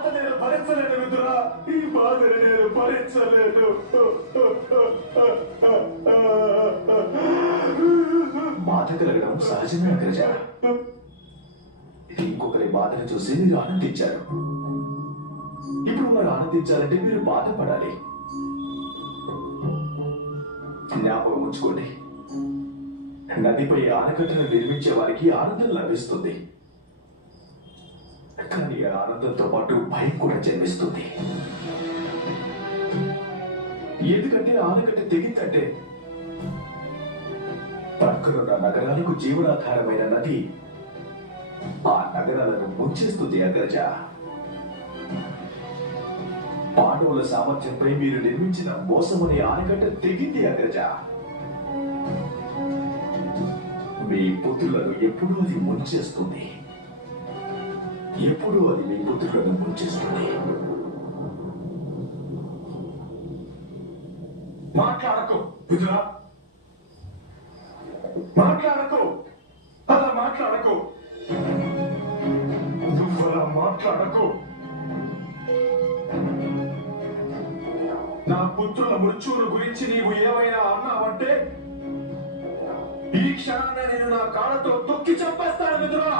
బాధ నేను భరించలేను మిత్రుడా, ఈ బాధని నేను భరించలేను. బాధ కలగడం సహజమే అగ్రజ. ఇంకొకరి బాధను చూసి మీరు ఆనందించారు. ఇప్పుడు వారు ఆనందించాలంటే మీరు బాధపడాలి. జ్ఞాపకం ఉంచుకోండి, నదిపై ఆనకట్టను నిర్మించే వారికి ఆనందం లభిస్తుంది, కానీ ఆ ఆనందంతో పాటు భయం కూడా జన్మిస్తుంది. ఎందుకంటే ఆనకట్ట తెగిందంటే పక్కనున్న నగరాలకు జీవనాధారమైన నది ఆ నగరాలను ముంచేస్తుంది అగ్రజ. పాండవుల సామర్థ్యంపై మీరు నిర్మించిన మోసమనే ఆనకట్ట తెగింది అగ్రజ. మీ పుత్రులను ఎప్పుడూ అది ముంచేస్తుంది, ఎప్పుడూ అది మీ పుత్రులను ముంచేస్తుంది. మాట్లాడకు మిత్రుడా, మాట్లాడకు, అలా మాట్లాడకు, నువ్వు అలా మాట్లాడకు. నా పుత్రుల మృత్యువుల గురించి నీవు ఏమైనా అన్నావంటే ఈ క్షణాన్ని నేను నా కాళ్ళతో తొక్కి చంపేస్తాను మిత్రుడా.